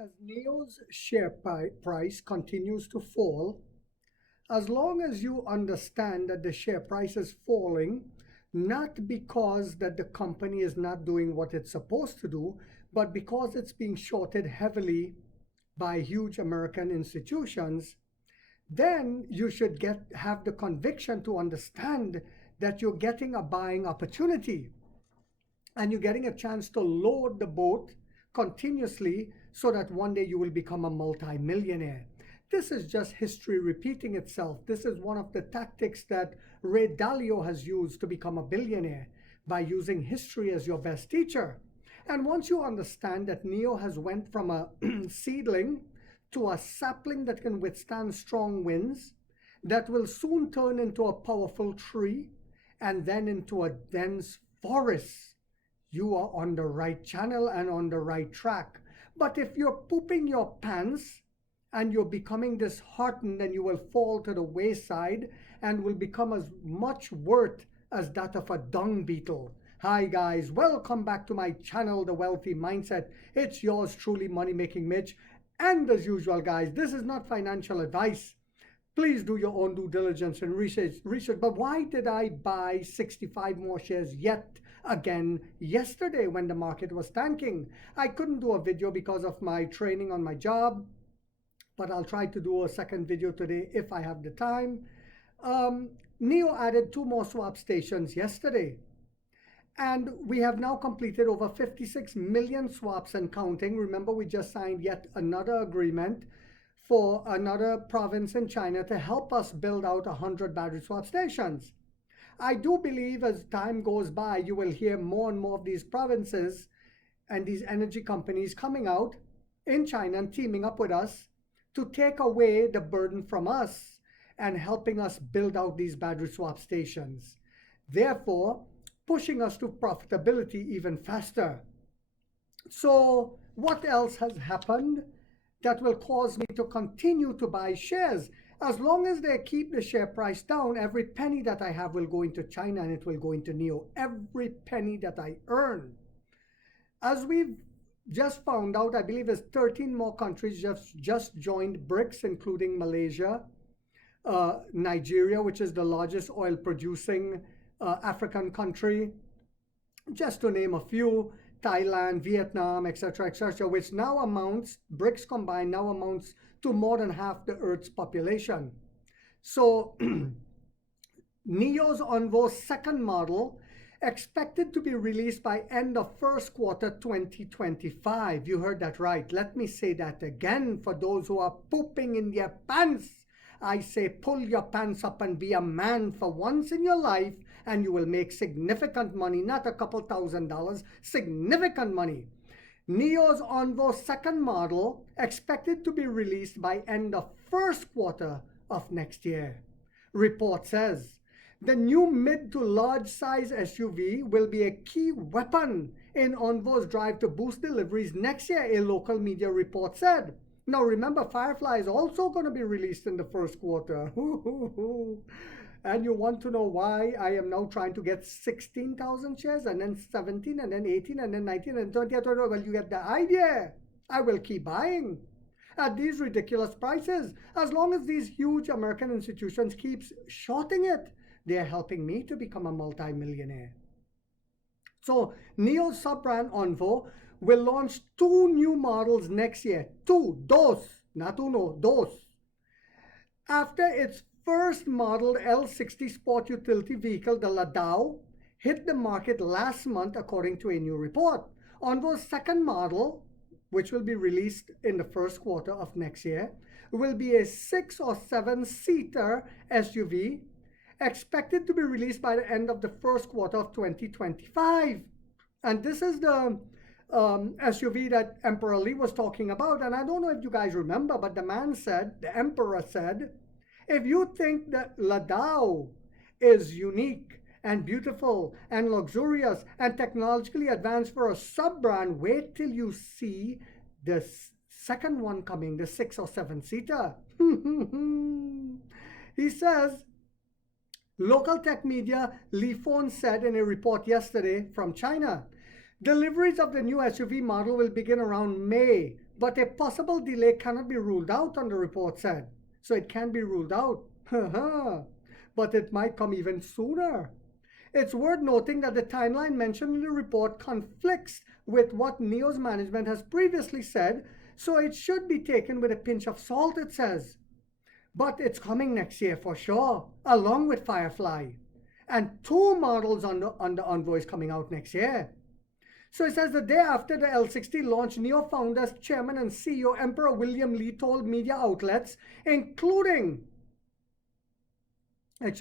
As Neo's share price continues to fall, as long as you understand that the share price is falling, not because that the company is not doing what it's supposed to do, but because it's being shorted heavily by huge American institutions, then you should have the conviction to understand that you're getting a buying opportunity and you're getting a chance to load the boat continuously so that one day you will become a multi-millionaire. This is just history repeating itself. This is one of the tactics that Ray Dalio has used to become a billionaire, by using history as your best teacher. And once you understand that Neo has went from a seedling to a sapling that can withstand strong winds, that will soon turn into a powerful tree, and then into a dense forest, you are on the right channel and on the right track. But if you're pooping your pants and you're becoming disheartened, then you will fall to the wayside and will become as much worth as that of a dung beetle. Hi guys, welcome back to my channel, The Wealthy Mindset. It's yours truly, Money Making Mitch. And as usual guys, this is not financial advice. Please do your own due diligence and research. But why did I buy 65 more shares yet again yesterday when the market was tanking? I couldn't do a video because of my training on my job, but I'll try to do a second video today if I have the time. Nio added 2 more swap stations yesterday. And we have now completed over 56 million swaps and counting. Remember, we just signed yet another agreement for another province in China to help us build out 100 battery swap stations. I do believe as time goes by, you will hear more and more of these provinces and these energy companies coming out in China and teaming up with us to take away the burden from us and helping us build out these battery swap stations, therefore pushing us to profitability even faster. So what else has happened that will cause me to continue to buy shares? As long as they keep the share price down, every penny that I have will go into China and it will go into Neo. Every penny that I earn. As we've just found out, I believe there's 13 more countries just joined BRICS, including Malaysia, Nigeria, which is the largest oil producing African country, just to name a few, Thailand, Vietnam, etc., which now amounts, BRICS combined now amounts to more than half the Earth's population. So Nio Onvo's second model expected to be released by end of first quarter 2025. You heard that right. Let me say that again for those who are pooping in their pants. I say pull your pants up and be a man for once in your life, and you will make significant money, not a couple $1,000s, significant money. Nio Onvo's second model expected to be released by end of first quarter of next year. Report says the new mid to large size SUV will be a key weapon in Onvo's drive to boost deliveries next year, a local media report said. Now remember, Firefly is also going to be released in the first quarter. And you want to know why I am now trying to get 16,000 shares and then 17 and then 18 and then 19 and 20. Well, you get the idea. I will keep buying at these ridiculous prices. As long as these huge American institutions keeps shorting it, they're helping me to become a multi-millionaire. So Nio sub-brand Onvo will launch 2 new models next year. 2, dos, not uno, dos. After its first model L60 sport utility vehicle, the Ladao, hit the market last month according to a new report. Onvo's second model, which will be released in the first quarter of next year, will be a 6 or 7-seater SUV, expected to be released by the end of the first quarter of 2025. And this is the SUV that Emperor Lee was talking about. And I don't know if you guys remember, but the man said, the emperor said, if you think that Ladao is unique and beautiful and luxurious and technologically advanced for a sub-brand, wait till you see the second one coming, the 6 or 7-seater. He says, local tech media Li Fon said in a report yesterday from China, deliveries of the new SUV model will begin around May But a possible delay cannot be ruled out, on the report said. So it can be ruled out. But it might come even sooner. It's worth noting that the timeline mentioned in the report conflicts with what Nio's management has previously said, so it should be taken with a pinch of salt, it says. But it's coming next year for sure, along with Firefly. And 2 models on the Onvo is coming out next year. So it says the day after the L60 launch, Nio founders, chairman and CEO Emperor William Lee told media outlets, including, the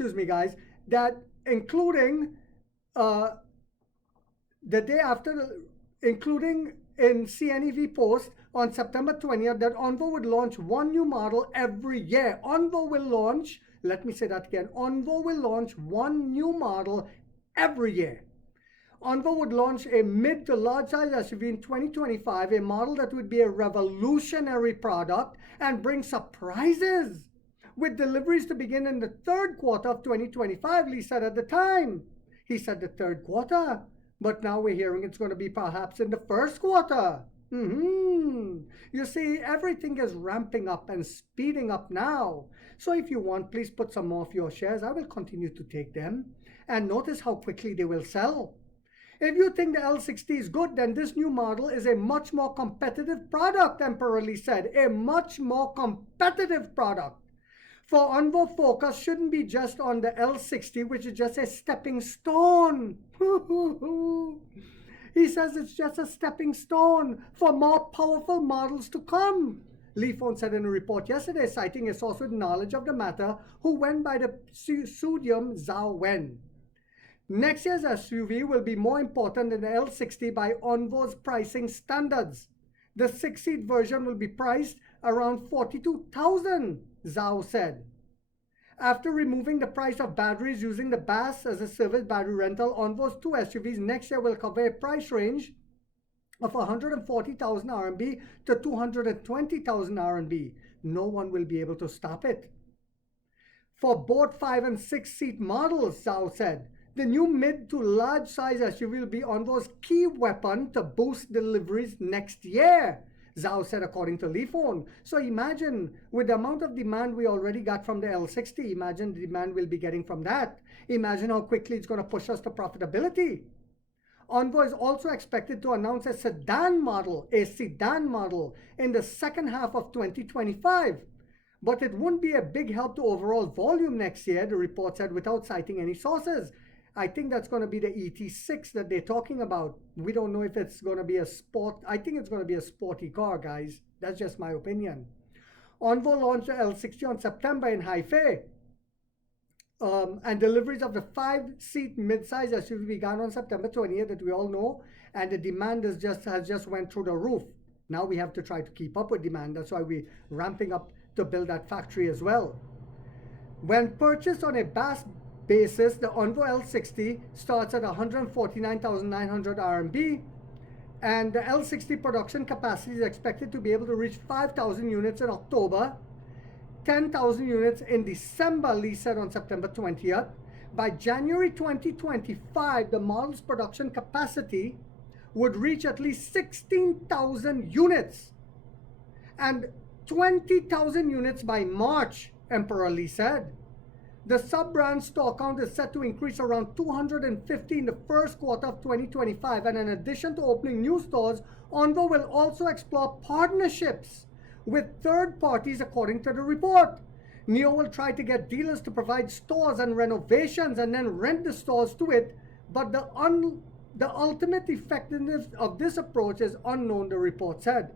day after, including in CNEV Post on September 20th, that Onvo would launch 1 new model every year. Onvo will launch, let me say that again, Onvo will launch 1 new model every year. Onvo would launch a mid to large size SUV in 2025, a model that would be a revolutionary product and bring surprises, with deliveries to begin in the 3rd quarter of 2025, Lee said at the time. He said the 3rd quarter, but now we're hearing it's going to be perhaps in the 1st quarter. You see, everything is ramping up and speeding up now. So if you want, please put some more of your shares. I will continue to take them. And notice how quickly they will sell. If you think the L60 is good, then this new model is a much more competitive product, Emperor Lee said. A much more competitive product. For Onvo, focus shouldn't be just on the L60, which is just a stepping stone. He says it's just a stepping stone for more powerful models to come. Lee Phone said in a report yesterday, citing a source with knowledge of the matter who went by the pseudonym Zhao Wen. Next year's SUV will be more important than the L60 by Onvo's pricing standards. The 6-seat version will be priced around $42,000, Zhao said. After removing the price of batteries using the BAS as a service battery rental, Onvo's 2 SUVs next year will cover a price range of 140,000 RMB to 220,000 RMB. No one will be able to stop it. For both 5- and 6-seat models, Zhao said, the new mid to large size SUV will be Onvo's key weapon to boost deliveries next year, Zhao said according to Lee Phone. So imagine, with the amount of demand we already got from the L60, imagine the demand we'll be getting from that. Imagine how quickly it's going to push us to profitability. Onvo is also expected to announce a sedan model in the 2nd half of 2025. But it won't be a big help to overall volume next year, the report said, without citing any sources. I think that's going to be the ET6 that they're talking about. We don't know if it's going to be a sport. I think it's going to be a sporty car, guys. That's just my opinion. Onvo launched the L60 on September in Haifei. And deliveries of the 5-seat mid-size SUV began on September 20th, that we all know. And the demand has just went through the roof. Now we have to try to keep up with demand. That's why we're ramping up to build that factory as well. When purchased on a BAS basis, the Onvo L60 starts at 149,900 RMB, and the L60 production capacity is expected to be able to reach 5,000 units in October, 10,000 units in December, Lee said on September 20th. By January 2025, the model's production capacity would reach at least 16,000 units and 20,000 units by March, Emperor Lee said. The sub-brand store count is set to increase around 250 in the 1st quarter of 2025. And in addition to opening new stores, Onvo will also explore partnerships with third parties, according to the report. Nio will try to get dealers to provide stores and renovations and then rent the stores to it. But the ultimate effectiveness of this approach is unknown, the report said.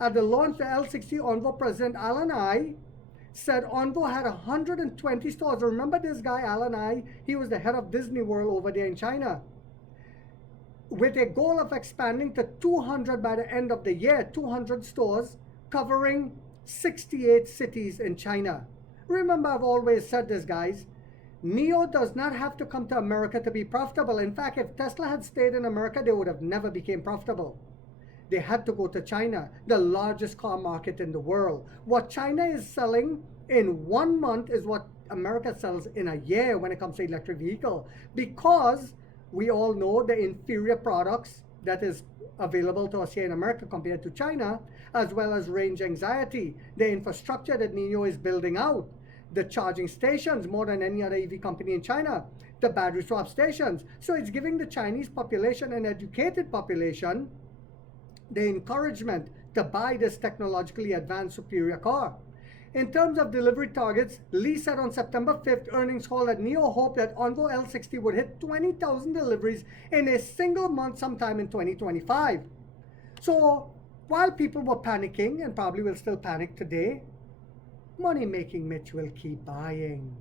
At the launch, the L60 Onvo President Alan Ai said Onvo had 120 stores. Remember this guy, Alan Ai? He was the head of Disney World over there in China. With a goal of expanding to 200 by the end of the year, 200 stores covering 68 cities in China. Remember, I've always said this, guys. Nio does not have to come to America to be profitable. In fact, if Tesla had stayed in America, they would have never become profitable. They had to go to China, the largest car market in the world. What China is selling in 1 month is what America sells in a year when it comes to electric vehicle. Because we all know the inferior products that is available to us here in America compared to China, as well as range anxiety, the infrastructure that Nio is building out, the charging stations more than any other EV company in China, the battery swap stations. So it's giving the Chinese population, an educated population, the encouragement to buy this technologically advanced superior car. In terms of delivery targets, Lee said on September 5th earnings call that Nio hoped that Onvo L60 would hit 20,000 deliveries in a single month sometime in 2025. So while people were panicking, and probably will still panic today, money-making Mitch will keep buying.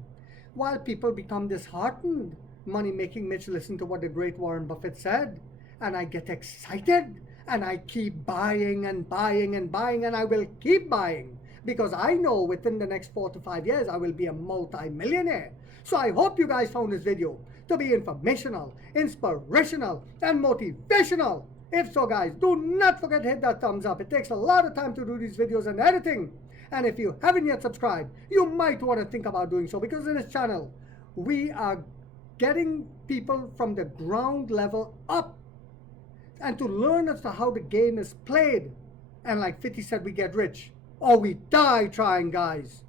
While people become disheartened, money-making Mitch listened to what the great Warren Buffett said, and I get excited, and I keep buying and buying and buying, and I will keep buying. Because I know within the next 4 to 5 years, I will be a multi-millionaire. So I hope you guys found this video to be informational, inspirational, and motivational. If so, guys, do not forget to hit that thumbs up. It takes a lot of time to do these videos and editing. And if you haven't yet subscribed, you might want to think about doing so, because in this channel, we are getting people from the ground level up and to learn as to how the game is played. And like 50 said, we get rich or we die trying, guys.